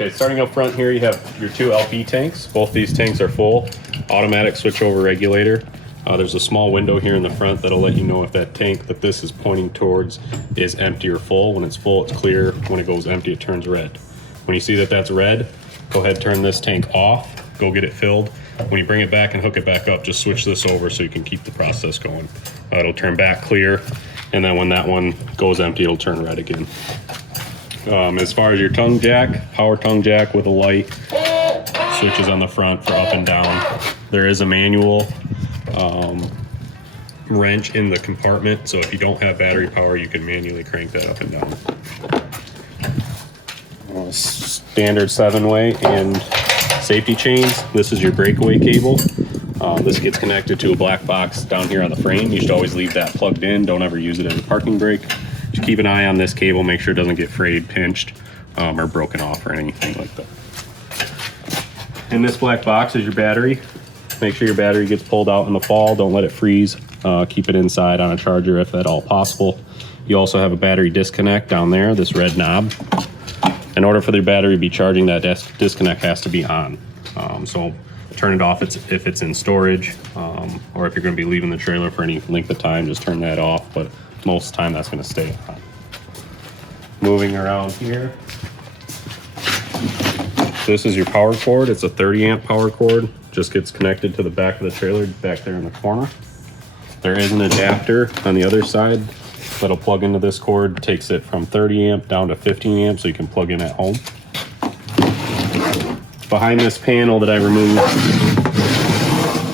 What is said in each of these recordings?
Okay, starting up front here, you have your 2 LP tanks. Both these tanks are full. Automatic switchover regulator. There's a small window here in the front that'll let you know if that tank that this is pointing towards is empty or full. When it's full, it's clear. When it goes empty, it turns red. When you see that that's red, go ahead and turn this tank off. Go get it filled. When you bring it back and hook it back up, just switch this over so you can keep the process going. It'll turn back clear, and then when that one goes empty, it'll turn red again. As far as your tongue jack, power tongue jack with a light, switches on the front for up and down. There is a manual wrench in the compartment, so if you don't have battery power, you can manually crank that up and down. Standard 7-way and safety chains. This is your breakaway cable. This gets connected to a black box down here on the frame. You should always leave that plugged in. Don't ever use it as a parking brake. Just keep an eye on this cable, make sure it doesn't get frayed, pinched, or broken off or anything like that. In this black box is your battery. Make sure your battery gets pulled out in the fall. Don't let it freeze. Keep it inside on a charger if at all possible. You also have a battery disconnect down there, this red knob. In order for the battery to be charging, that disconnect has to be on. So turn it off if it's in storage, or if you're going to be leaving the trailer for any length of time, just turn that off, but most of the time that's going to stay on. Moving around here, this is your power cord. It's a 30 amp power cord. Just gets connected to the back of the trailer back there in the corner. There is an adapter on the other side that'll plug into this cord. Takes it from 30 amp down to 15 amp so you can plug in at home. Behind this panel that I removed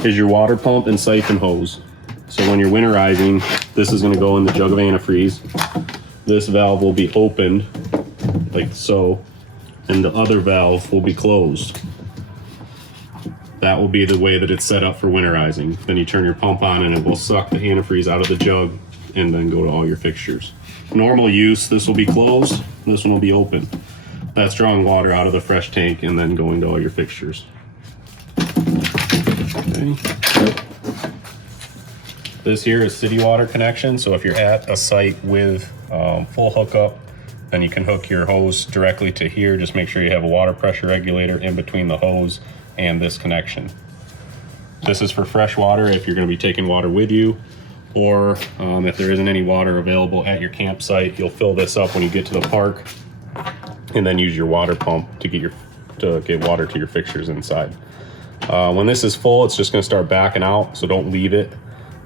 is your water pump and siphon hose. So when you're winterizing, this is going to go in the jug of antifreeze. This valve will be opened like so, and the other valve will be closed. That will be the way that it's set up for winterizing. Then you turn your pump on and it will suck the antifreeze out of the jug and then go to all your fixtures. Normal use, this will be closed, this one will be open. That's drawing water out of the fresh tank and then going to all your fixtures. Okay. This here is city water connection, so if you're at a site with full hookup, then you can hook your hose directly to here. Just make sure you have a water pressure regulator in between the hose and this connection. This is for fresh water if you're going to be taking water with you, or if there isn't any water available at your campsite, you'll fill this up when you get to the park and then use your water pump to get water to your fixtures inside. When this is full, it's just going to start backing out, so don't leave it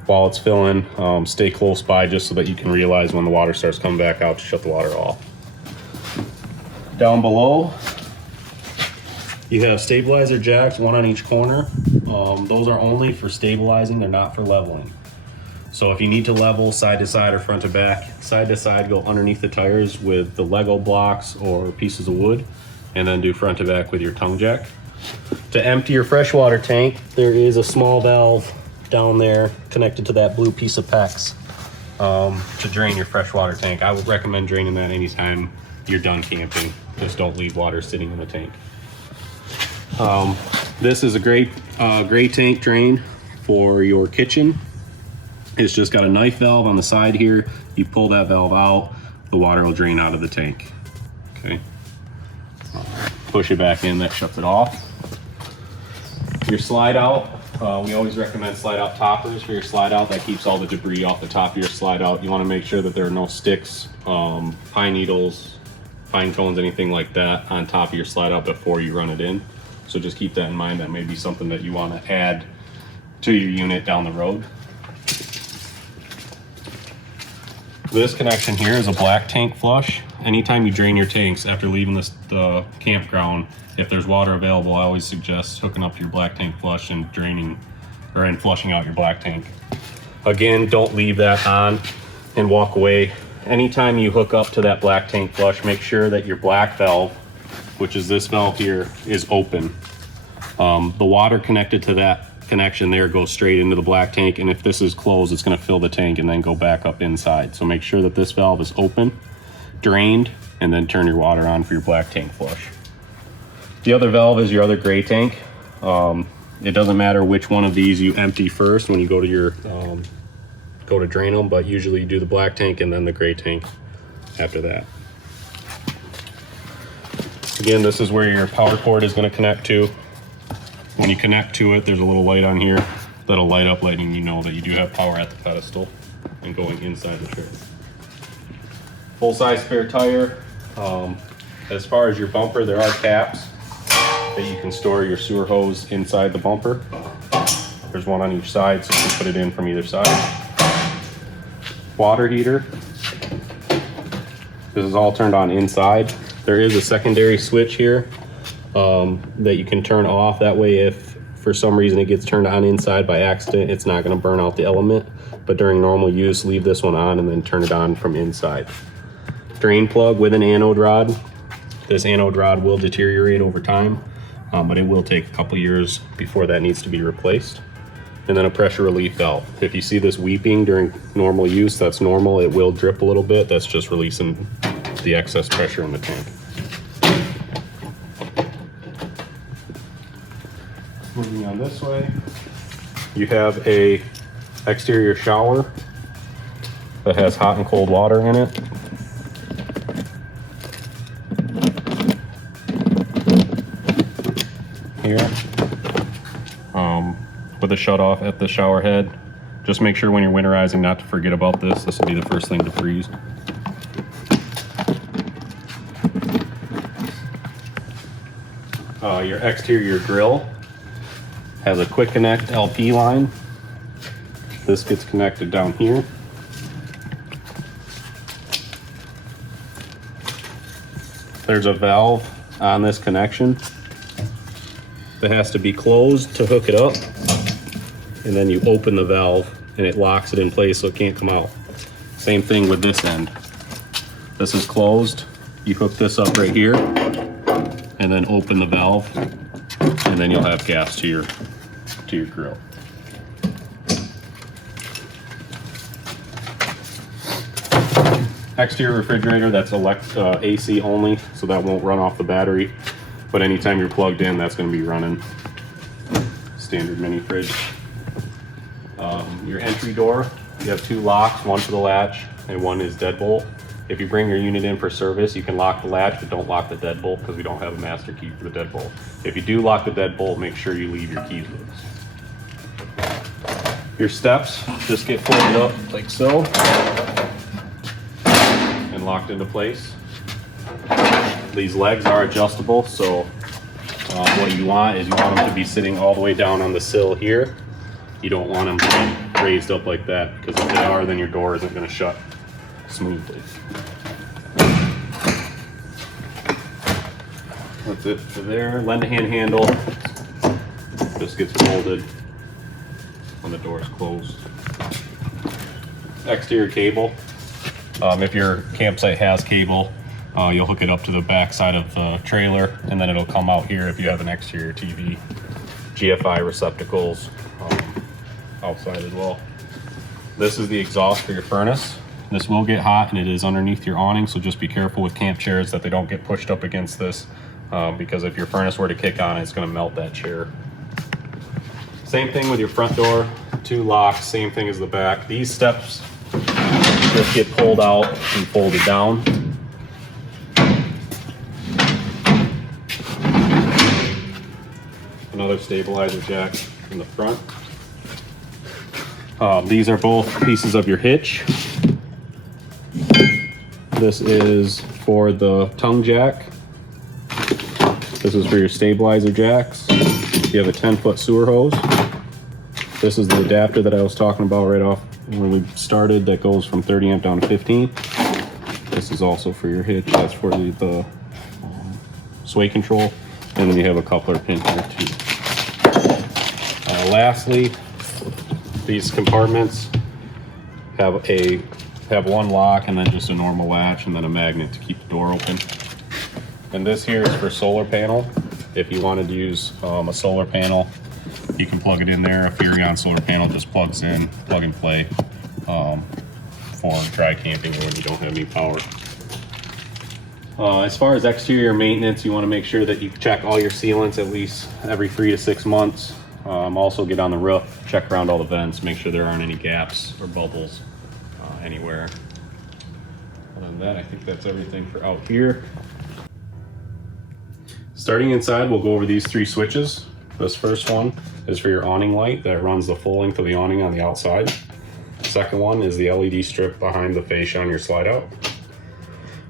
while it's filling. Stay close by just so that you can realize when the water starts coming back out to shut the water off. Down below, you have stabilizer jacks, one on each corner. Those are only for stabilizing, they're not for leveling. So if you need to level side to side or front to back, side to side, go underneath the tires with the Lego blocks or pieces of wood, and then do front to back with your tongue jack. To empty your freshwater tank, there is a small valve down there connected to that blue piece of PEX to drain your freshwater tank. I would recommend draining that anytime you're done camping. Just don't leave water sitting in the tank. This is a great gray tank drain for your kitchen. It's just got a knife valve on the side here. You pull that valve out, the water will drain out of the tank. Okay. Push it back in, that shuts it off. Your slide out, we always recommend slide out toppers for your slide out. That keeps all the debris off the top of your slide out. You want to make sure that there are no sticks, pine needles, pine cones, anything like that on top of your slide out before you run it in. So just keep that in mind. That may be something that you want to add to your unit down the road. This connection here is a black tank flush. Anytime you drain your tanks after leaving the campground, if there's water available, I always suggest hooking up your black tank flush and draining and flushing out your black tank. Again, don't leave that on and walk away. Anytime you hook up to that black tank flush, make sure that your black valve, which is this valve here, is open. The water connected to that connection there goes straight into the black tank, and if this is closed, it's going to fill the tank and then go back up inside. So make sure that this valve is open, drained, and then turn your water on for your black tank flush. The other valve is your other gray tank. It doesn't matter which one of these you empty first when you go to your go to drain them, but usually you do the black tank and then the gray tank after that. Again, this is where your power cord is going to connect to. When you connect to it, there's a little light on here that'll light up, letting you know that you do have power at the pedestal and going inside the trailer. Full-size spare tire. As far as your bumper, there are caps that you can store your sewer hose inside the bumper. There's one on each side, so you can put it in from either side. Water heater. This is all turned on inside. There is a secondary switch here that you can turn off. That way, if for some reason it gets turned on inside by accident, it's not going to burn out the element. But during normal use, leave this one on and then turn it on from inside. Drain plug with an anode rod. This anode rod will deteriorate over time, but it will take a couple years before that needs to be replaced. And then a pressure relief valve. If you see this weeping during normal use, that's normal. It will drip a little bit. That's just releasing the excess pressure in the tank. Moving on this way, you have a exterior shower that has hot and cold water in it. Here, with a shut off at the shower head. Just make sure when you're winterizing not to forget about this. This will be the first thing to freeze. Your exterior grill has a quick connect LP line. This gets connected down here. There's a valve on this connection that has to be closed to hook it up, and then you open the valve and it locks it in place so it can't come out. Same thing with this end. This is closed. You hook this up right here and then open the valve, and then you'll have gas to your grill. Exterior refrigerator, that's AC only, so that won't run off the battery. But anytime you're plugged in, that's going to be running. Standard mini fridge. Your entry door, you have two locks, one for the latch and one is deadbolt. If you bring your unit in for service, you can lock the latch, but don't lock the deadbolt because we don't have a master key for the deadbolt. If you do lock the deadbolt, make sure you leave your keys loose. Your steps just get folded up like so and locked into place. These legs are adjustable, so what you want is you want them to be sitting all the way down on the sill here. You don't want them to be raised up like that, because if they are, then your door isn't going to shut smoothly. That's it for there. Lend a hand handle just gets folded when the door is closed. Exterior cable. If your campsite has cable, you'll hook it up to the back side of the trailer, and then it'll come out here if you have an exterior TV. Gfi receptacles outside as well. This is the exhaust for your furnace. This will get hot, and it is underneath your awning, so just be careful with camp chairs that they don't get pushed up against this, because if your furnace were to kick on, it's going to melt that chair. Same thing with your front door, two locks, same thing as the back. These steps just get pulled out and folded down. Another stabilizer jack in the front. These are both pieces of your hitch. This is for the tongue jack. This is for your stabilizer jacks. You have a 10-foot sewer hose. This is the adapter that I was talking about right off when we started that goes from 30 amp down to 15. This is also for your hitch. That's for the sway control. And then you have a coupler pin here too. Lastly, these compartments have one lock and then just a normal latch and then a magnet to keep the door open. And this here is for solar panel. If you wanted to use a solar panel, you can plug it in there. A Veurink solar panel just plugs in, plug and play, for dry camping when you don't have any power. As far as exterior maintenance, you want to make sure that you check all your sealants at least every 3 to 6 months. Also get on the roof, check around all the vents, make sure there aren't any gaps or bubbles anywhere. Other than that, I think that's everything for out here. Starting inside, we'll go over these 3 switches. This first one is for your awning light that runs the full length of the awning on the outside. Second one is the LED strip behind the fascia on your slide out.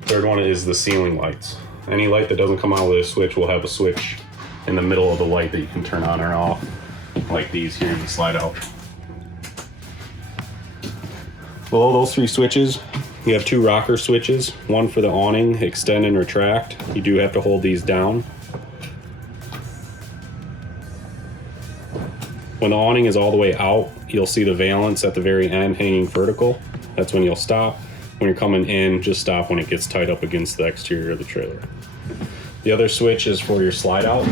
Third one is the ceiling lights. Any light that doesn't come out with a switch will have a switch in the middle of the light that you can turn on or off, like these here in the slide out. Below those 3 switches, you have 2 rocker switches, one for the awning, extend and retract. You do have to hold these down. When the awning is all the way out, you'll see the valance at the very end hanging vertical. That's when you'll stop. When you're coming in, just stop when it gets tied up against the exterior of the trailer. The other switch is for your slide out.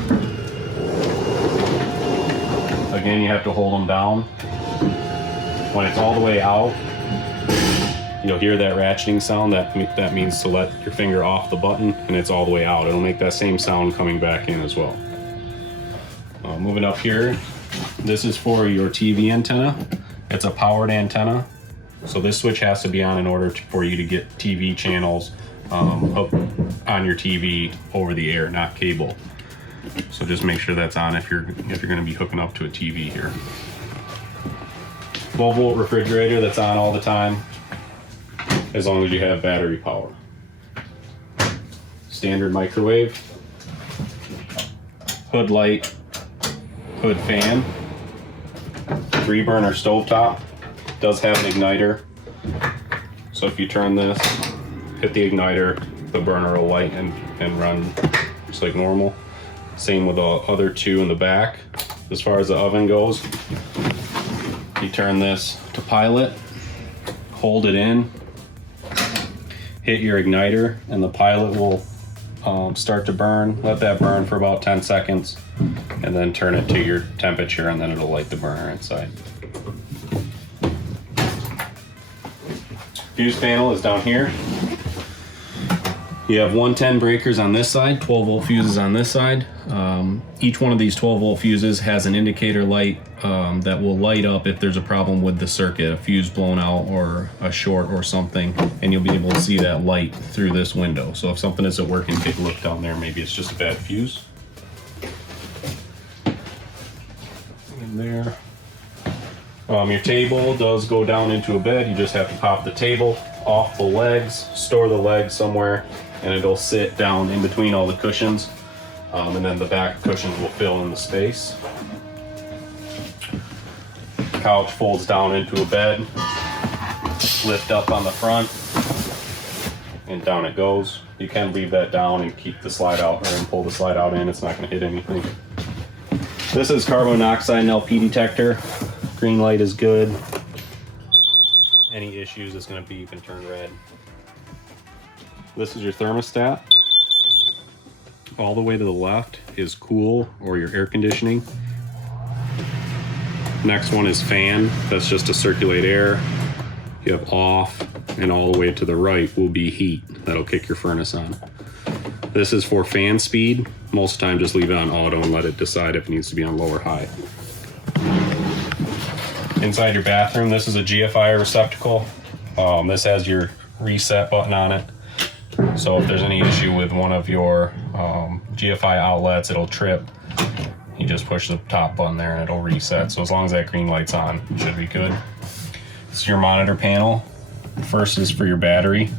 Again, you have to hold them down. When it's all the way out, you'll hear that ratcheting sound. That means to let your finger off the button, and it's all the way out. It'll make that same sound coming back in as well. Moving up here, this is for your TV antenna. It's a powered antenna, so this switch has to be on in order for you to get TV channels hooked on your TV over the air, not cable. So just make sure that's on if you're going to be hooking up to a TV here. 12-volt refrigerator that's on all the time, as long as you have battery power. Standard microwave, hood light, hood fan, 3-burner stovetop. Does have an igniter, so if you turn this, hit the igniter, the burner will light and run just like normal. Same with the other 2 in the back. As far as the oven goes, you turn this to pilot, hold it in, hit your igniter, and the pilot will start to burn. Let that burn for about 10 seconds, and then turn it to your temperature, and then it'll light the burner inside. Fuse panel is down here. You have 110 breakers on this side, 12-volt fuses on this side. Each one of these 12-volt fuses has an indicator light that will light up if there's a problem with the circuit, a fuse blown out or a short or something, and you'll be able to see that light through this window. So if something isn't working, take a look down there. Maybe it's just a bad fuse. In there. Your table does go down into a bed. You just have to pop the table off the legs, store the legs somewhere, and it'll sit down in between all the cushions. And then the back cushions will fill in the space. Couch folds down into a bed, lift up on the front, and down it goes. You can leave that down and keep the slide out, or pull the slide out in. It's not going to hit anything. This is carbon monoxide and LP detector. Green light is good. Any issues, it's going to beep and turn red. This is your thermostat. All the way to the left is cool, or your air conditioning. Next one is fan. That's just to circulate air. You have off, and all the way to the right will be heat. That'll kick your furnace on. This is for fan speed. Most of the time, just leave it on auto and let it decide if it needs to be on low or high. Inside your bathroom, this is a Gfi receptacle. This has your reset button on it. So if there's any issue with one of your Gfi outlets, it'll trip. You just push the top button there and it'll reset. So as long as that green light's on, it should be good. This is your monitor panel. First is for your battery.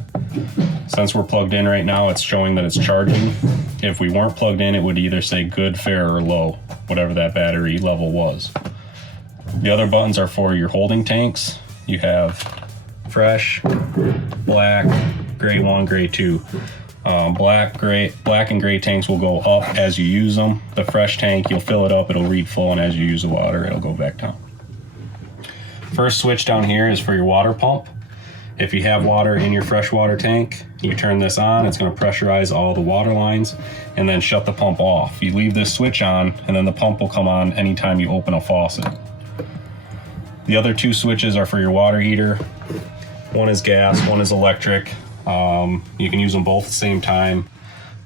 Since we're plugged in right now, it's showing that it's charging. If we weren't plugged in, it would either say good, fair, or low, whatever that battery level was. The other buttons are for your holding tanks. You have fresh, black, gray 1, gray 2. Black and gray tanks will go up as you use them. The fresh tank, you'll fill it up, it'll read full, and as you use the water, it'll go back down. First switch down here is for your water pump. If you have water in your freshwater tank, you turn this on, it's going to pressurize all the water lines and then shut the pump off. You leave this switch on, and then the pump will come on anytime you open a faucet. The other 2 switches are for your water heater. One is gas, one is electric. You can use them both at the same time.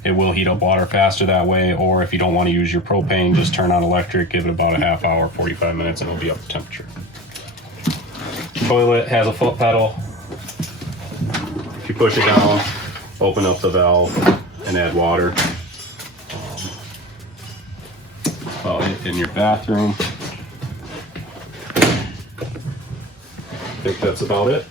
It will heat up water faster that way, or if you don't want to use your propane, just turn on electric, give it about a half hour, 45 minutes, and it'll be up to temperature. Toilet has a foot pedal. If you push it down, open up the valve and add water. about it in your bathroom. I think that's about it.